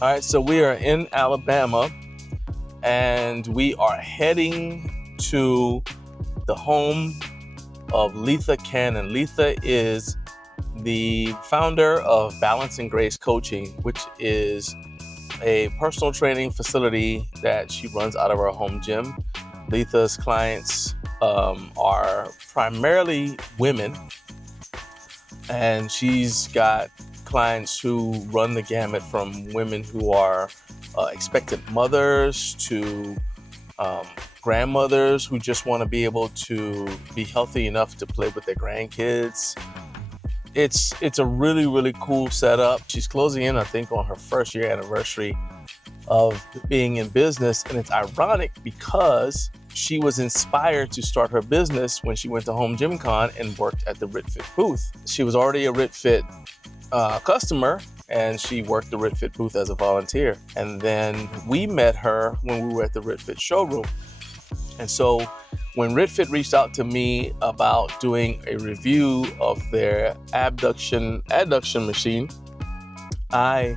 All right, so we are in Alabama and we are heading to the home of Letha Cannon. Letha is the founder of Balance and Grace Coaching, which is a personal training facility that she runs out of her home gym. Letha's clients are primarily women, and she's got clients who run the gamut from women who are expectant mothers to grandmothers who just want to be able to be healthy enough to play with their grandkids. It's a really, really cool setup. She's closing in, I think, on her first year anniversary of being in business. And it's ironic because she was inspired to start her business when she went to Home Gym Con and worked at the RitFit booth. She was already a RitFit customer, and she worked the RitFit booth as a volunteer. And then we met her when we were at the RitFit showroom. And so when RitFit reached out to me about doing a review of their Adduction machine, I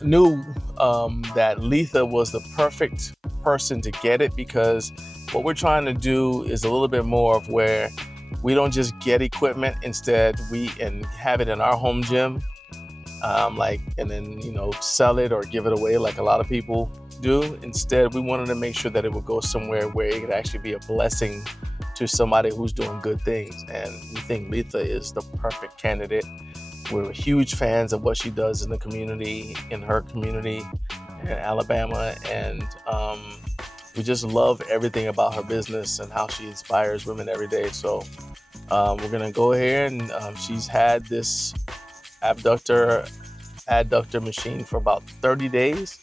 knew that Letha was the perfect person to get it, because what we're trying to do is a little bit more of where we don't just get equipment, instead we have it in our home gym, and then sell it or give it away like a lot of people do. Instead, we wanted to make sure that it would go somewhere where it could actually be a blessing to somebody who's doing good things, and we think Letha is the perfect candidate. We're huge fans of what she does in the community, in her community in Alabama, and we just love everything about her business and how she inspires women every day. So we're gonna go here, and she's had this Adductor machine for about 30 days.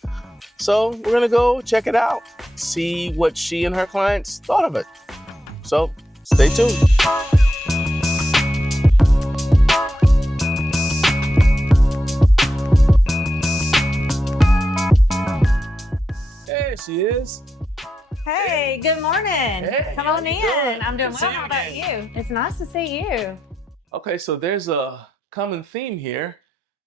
So we're gonna go check it out, see what she and her clients thought of it. So stay tuned. There she is. Hey, good morning. Hey, Come on in. doing? I'm doing Good to see well. you How about again. you? It's nice to see you. Okay, so there's a common theme here.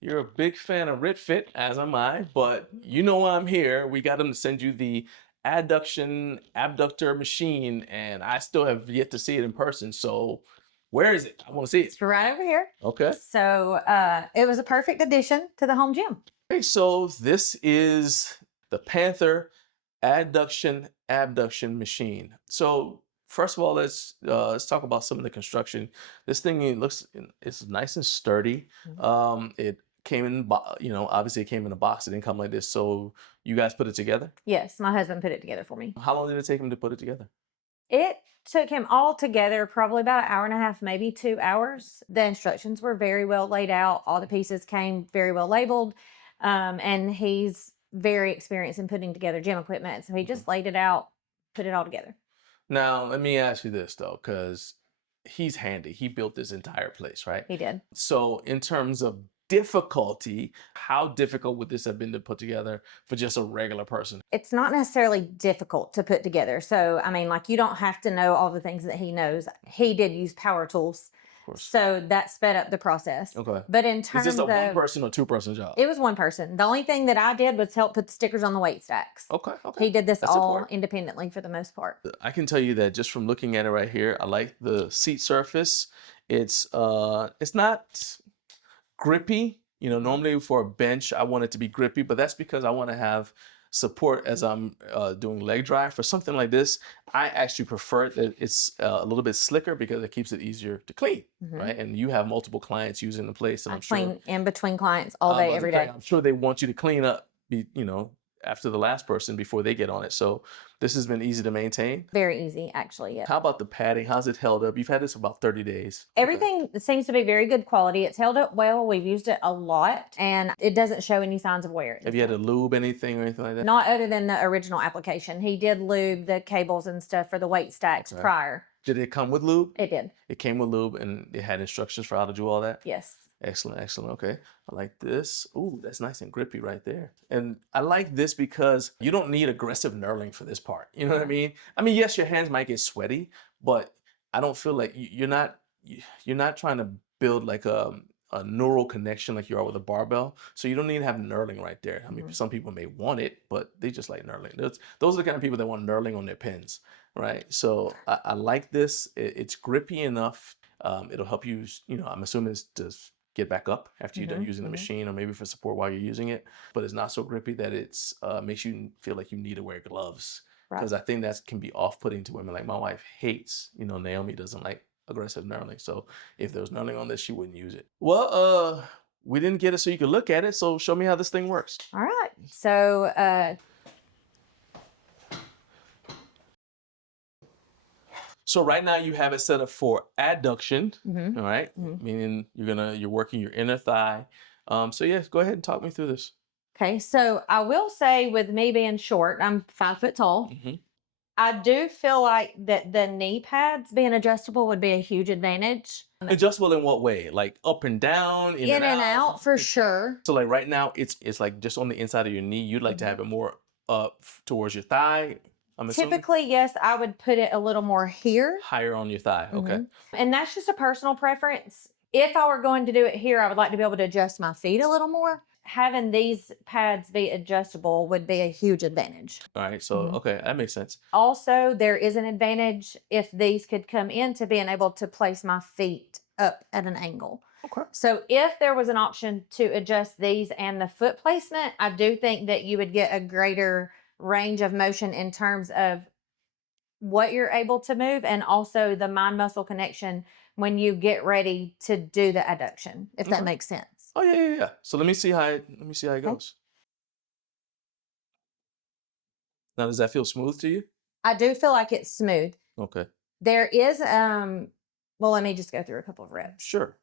You're a big fan of RitFit, as am I, but you know why I'm here. We got them to send you the Abductor machine, and I still have yet to see it in person. So where is it? I want to see it. It's right over here. Okay. So it was a perfect addition to the home gym. Okay, so this is the Panther Abduction machine. So first of all, let's talk about some of the construction. This thing, it's nice and sturdy. It came in, obviously it came in a box. It didn't come like this. So you guys put it together? Yes, my husband put it together for me. How long did it take him to put it together? It took him all together probably about an hour and a half, maybe 2 hours. The instructions were very well laid out. All the pieces came very well labeled. And he's very experienced in putting together gym equipment. So he just laid it out, put it all together. Now, let me ask you this though, because he's handy. He built this entire place, right? He did. So in terms of difficulty, how difficult would this have been to put together for just a regular person? It's not necessarily difficult to put together. So, I mean, like, you don't have to know all the things that he knows. He did use power tools. Of course. So that sped up the process. Okay. But in Is terms this a of one-person or two-person job? it was one person. The only thing that I did was help put the stickers on the weight stacks. Okay. Okay. He did this That's all important. independently for the most part. I can tell you that just from looking at it right here, I like the seat surface. It's not grippy. Normally for a bench, I want it to be grippy, but that's because I want to have support as I'm doing leg drive. For something like this, I actually prefer that it's a little bit slicker because it keeps it easier to clean, right? And you have multiple clients using the place, and I I'm sure clean in between clients all day, every day. I'm sure they want you to clean up, after the last person before they get on it. So this has been easy to maintain. Very easy, actually. Yeah. How about the padding? How's it held up? You've had this for about 30 days. Everything seems to be very good quality. It's held up well. We've used it a lot, and it doesn't show any signs of wear. Have you had to lube anything or anything like that? Not other than the original application. He did lube the cables and stuff for the weight stacks prior. Did it come with lube? It did. It came with lube, and it had instructions for how to do all that? Yes. Excellent, excellent. Okay. I like this. Ooh, that's nice and grippy right there. And I like this because you don't need aggressive knurling for this part. You know what I mean? I mean, yes, your hands might get sweaty, but I don't feel like you're not trying to build like a a neural connection like you are with a barbell. So you don't need to have knurling right there. I mean, some people may want it, but they just like knurling. Those are the kind of people that want knurling on their pins, right? So I like this. It's grippy enough. It'll help you, I'm assuming it's just get back up after you're done using the machine, or maybe for support while you're using it. But it's not so grippy that it's makes you feel like you need to wear gloves. Because I think that can be off-putting to women. Like my wife hates, Naomi doesn't like aggressive knurling. So if there was knurling on this, she wouldn't use it. Well, we didn't get it so you could look at it. So show me how this thing works. All right. So So right now you have it set up for adduction, all right? Meaning you're working your inner thigh. So yes, go ahead and talk me through this. Okay, so I will say, with me being short, I'm 5 foot tall. I do feel like that the knee pads being adjustable would be a huge advantage. Adjustable in what way? Like up and down, in and out for sure. So like right now, it's like just on the inside of your knee. You'd like to have it more up towards your thigh. I'm assuming? Typically, yes, I would put it a little more here. Higher on your thigh, okay. And that's just a personal preference. If I were going to do it here, I would like to be able to adjust my feet a little more. Having these pads be adjustable would be a huge advantage. All right, so, okay, that makes sense. Also, there is an advantage if these could come into being able to place my feet up at an angle. Okay. So if there was an option to adjust these and the foot placement, I do think that you would get a greater range of motion in terms of what you're able to move, and also the mind muscle connection when you get ready to do the adduction, if that makes sense. Oh yeah. So let me see how it goes. Now, does that feel smooth to you? I do feel like it's smooth. Okay. There is well, let me just go through a couple of reps. Sure.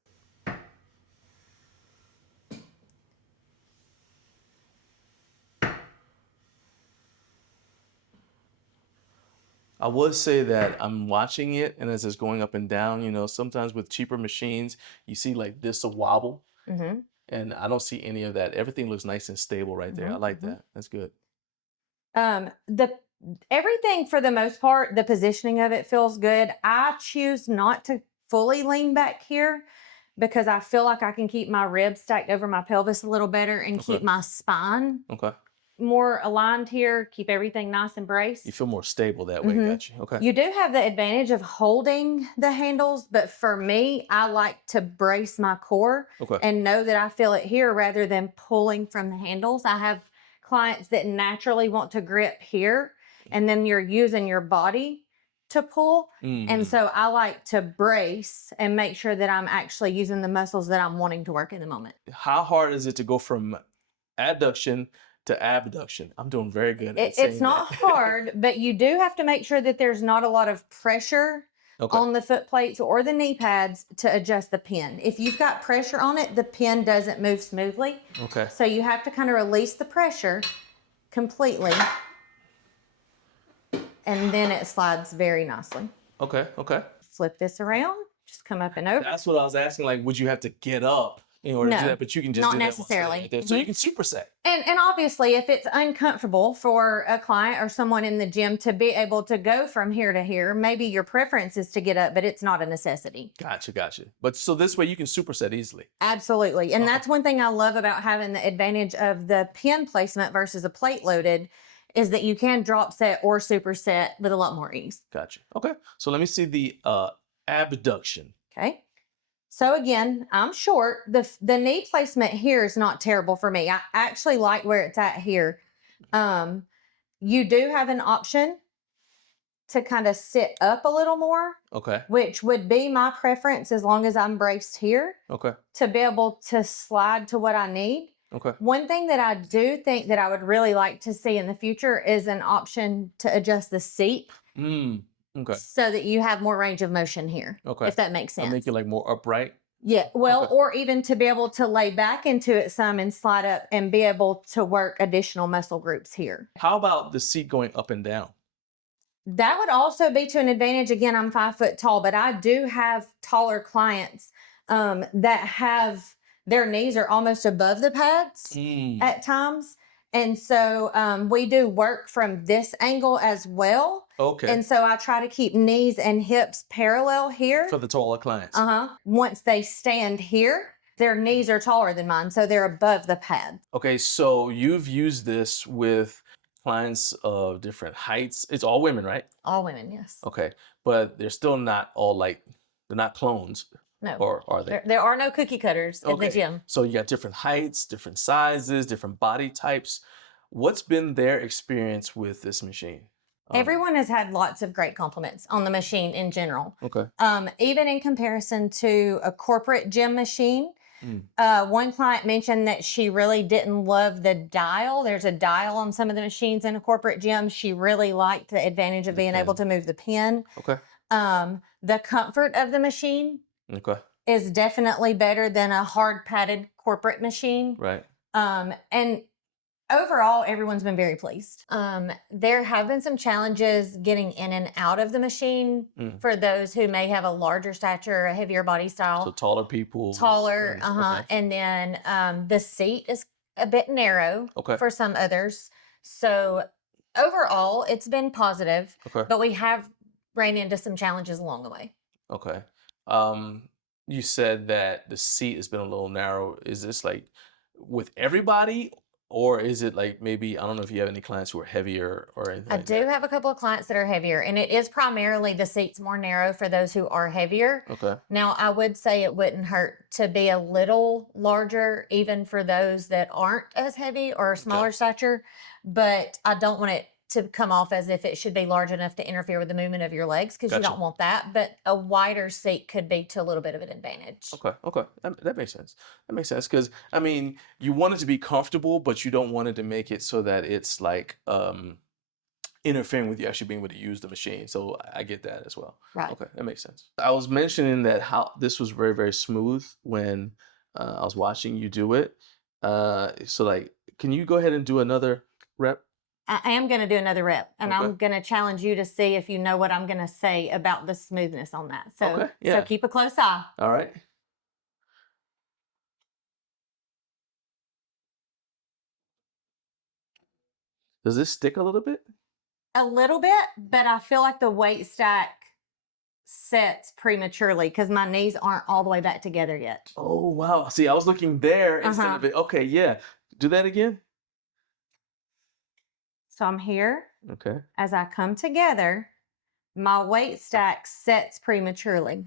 I would say that I'm watching it, and as it's going up and down, sometimes with cheaper machines, you see like this a wobble, and I don't see any of that. Everything looks nice and stable right there. I like that. That's good. Everything for the most part, the positioning of it feels good. I choose not to fully lean back here because I feel like I can keep my ribs stacked over my pelvis a little better and keep my spine more aligned here, keep everything nice and braced. You feel more stable that way. Gotcha. Okay. You do have the advantage of holding the handles, but for me, I like to brace my core and know that I feel it here rather than pulling from the handles. I have clients that naturally want to grip here, and then you're using your body to pull. And so I like to brace and make sure that I'm actually using the muscles that I'm wanting to work in the moment. How hard is it to go from adduction to abduction? I'm doing very good at saying It's not hard, but you do have to make sure that there's not a lot of pressure on the foot plates or the knee pads to adjust the pin. If you've got pressure on it, the pin doesn't move smoothly. Okay. So you have to kind of release the pressure completely, and then it slides very nicely. Okay. Flip this around, just come up and over. That's what I was asking. Like, would you have to get up in order to do that? But you can just not do that necessarily. Right there. So you can superset. And obviously, if it's uncomfortable for a client or someone in the gym to be able to go from here to here, maybe your preference is to get up, but it's not a necessity. Gotcha. But so this way you can superset easily. Absolutely. And that's one thing I love about having the advantage of the pin placement versus a plate loaded, is that you can drop set or superset with a lot more ease. Gotcha. Okay. So let me see the abduction. Okay. So again, I'm short. The knee placement here is not terrible for me. I actually like where it's at here. You do have an option to kind of sit up a little more. Okay. Which would be my preference as long as I'm braced here. Okay. To be able to slide to what I need. Okay. One thing that I do think that I would really like to see in the future is an option to adjust the seat. Okay. So that you have more range of motion here. Okay. If that makes sense. I'll make it like more upright. Yeah. Well, or even to be able to lay back into it some and slide up and be able to work additional muscle groups here. How about the seat going up and down? That would also be to an advantage. Again, I'm 5 foot tall, but I do have taller clients that have their knees are almost above the pads at times. And so we do work from this angle as well. Okay. And so I try to keep knees and hips parallel here. For the taller clients. Once they stand here, their knees are taller than mine, so they're above the pad. Okay, so you've used this with clients of different heights. It's all women, right? All women, yes. Okay, but they're still not all like, they're not clones, No. or are they? There are no cookie cutters in the Okay, gym. so you got different heights, different sizes, different body types. What's been their experience with this machine? Everyone has had lots of great compliments on the machine in general. Okay. Even in comparison to a corporate gym machine, one client mentioned that she really didn't love the dial. There's a dial on some of the machines in a corporate gym. She really liked the advantage of being able to move the pin. Okay. The comfort of the machine is definitely better than a hard padded corporate machine. Right. And overall, everyone's been very pleased. There have been some challenges getting in and out of the machine for those who may have a larger stature, a heavier body style. So taller people. Taller, And then the seat is a bit narrow for some others. So overall, it's been positive. But we have ran into some challenges along the way. Okay. You said that the seat has been a little narrow. Is this like with everybody? Or is it like maybe, I don't know if you have any clients who are heavier or anything I like do that. have a couple of clients that are heavier, and it is primarily the seats more narrow for those who are heavier. Okay. Now, I would say it wouldn't hurt to be a little larger, even for those that aren't as heavy or smaller stature, but I don't want it to come off as if it should be large enough to interfere with the movement of your legs, because you don't want that. But a wider seat could be to a little bit of an advantage. Okay. That makes sense. That makes sense, because I mean, you want it to be comfortable, but you don't want it to make it so that it's like interfering with you actually being able to use the machine. So I get that as well. Right. Okay, that makes sense. I was mentioning that how this was very, very smooth when I was watching you do it. So like, can you go ahead and do another rep? I am going to do another rep, and I'm going to challenge you to see if you know what I'm going to say about the smoothness on that. So, so keep a close eye. All right. Does this stick a little bit? A little bit, but I feel like the weight stack sets prematurely because my knees aren't all the way back together yet. Oh, wow. See, I was looking there instead of it. Okay, yeah. Do that again. So I'm here. Okay. As I come together, my weight stack sets prematurely.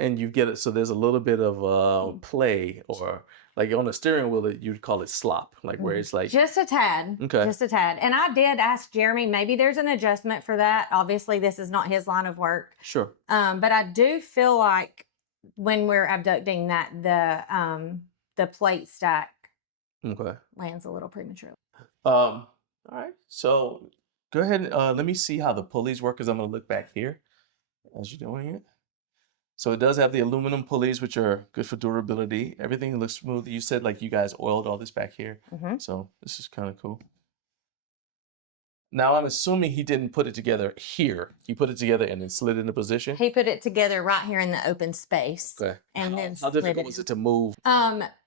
And you get it. So there's a little bit of play, or like on the steering wheel, you'd call it slop, like where it's like. Just a tad. Okay. Just a tad. And I did ask Jeremy, maybe there's an adjustment for that. Obviously, this is not his line of work. Sure. But I do feel like when we're abducting that the plate stack lands a little prematurely. All right. So go ahead and let me see how the pulleys work, because I'm going to look back here as you're doing it. So it does have the aluminum pulleys, which are good for durability. Everything looks smooth. You said like you guys oiled all this back here. So this is kind of cool. Now I'm assuming he didn't put it together here. He put it together and then slid it into position. He put it together right here in the open space. Okay. And then how difficult was it to move?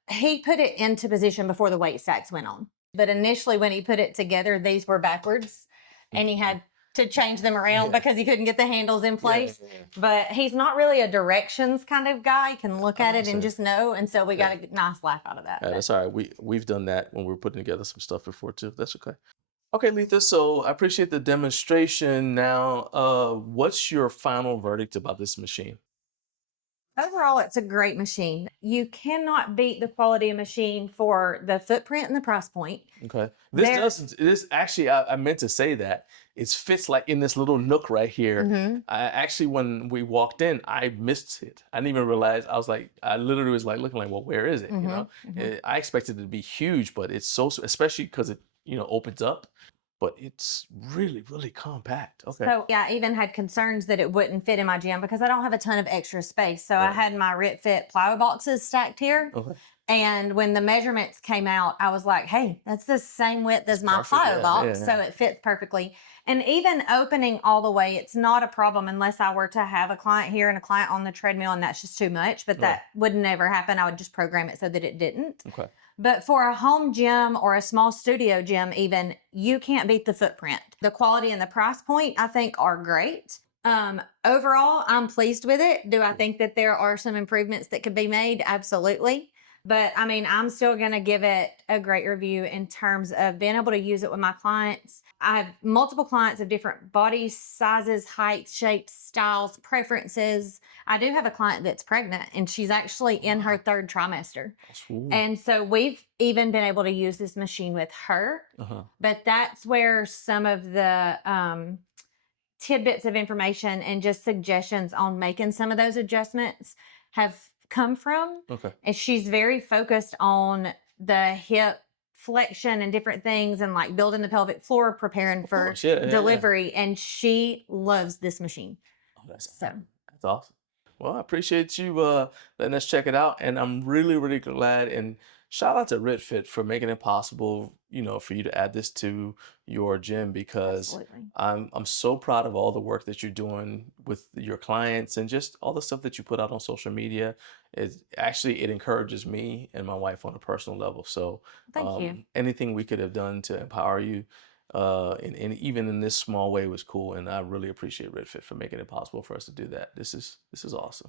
He put it into position before the weight stacks went on. But initially when he put it together, these were backwards, and he had to change them around because he couldn't get the handles in place. But he's not really a directions kind of guy. He can look at it and just know. And so we got a nice laugh out of that. That's all right. We've done that when we were putting together some stuff before too. That's okay. Okay, Letha, so I appreciate the demonstration. Now, what's your final verdict about this machine? Overall, it's a great machine. You cannot beat the quality of machine for the footprint and the price point. Okay. This actually, I meant to say that. It fits like in this little nook right here. Actually, when we walked in, I missed it. I didn't even realize. I literally was like looking like, well, where is it? You know, I expected it to be huge, but it's so, especially because it, opens up. But it's really, really compact. Okay. So yeah, I even had concerns that it wouldn't fit in my gym because I don't have a ton of extra space. So I had my RitFit plywood boxes stacked here. And when the measurements came out, I was like, hey, that's the same width as my plywood box. So it fits perfectly. And even opening all the way, it's not a problem unless I were to have a client here and a client on the treadmill, and that's just too much. But that would never happen. I would just program it so that it didn't. Okay. But for a home gym or a small studio gym even, you can't beat the footprint. The quality and the price point, I think, are great. Overall, I'm pleased with it. Do I think that there are some improvements that could be made? Absolutely. But I mean, I'm still going to give it a great review in terms of being able to use it with my clients. I have multiple clients of different body sizes, heights, shapes, styles, preferences. I do have a client that's pregnant and she's actually in her Wow. third trimester. Ooh. And so we've even been able to use this machine with her. Uh-huh. But that's where some of the tidbits of information and just suggestions on making some of those adjustments have come from. Okay. And she's very focused on the hip flexion and different things and like building the pelvic floor, preparing Of for course. Yeah, yeah, yeah. delivery. And she loves this machine. Oh, So that's awesome. Well, I appreciate you letting us check it out, and I'm really, really glad. And shout out to RitFit for making it possible, for you to add this to your gym because absolutely. I'm so proud of all the work that you're doing with your clients and just all the stuff that you put out on social media. It encourages me and my wife on a personal level. So Thank you. anything we could have done to empower you and even in this small way was cool, and I really appreciate RitFit for making it possible for us to do that. This is awesome.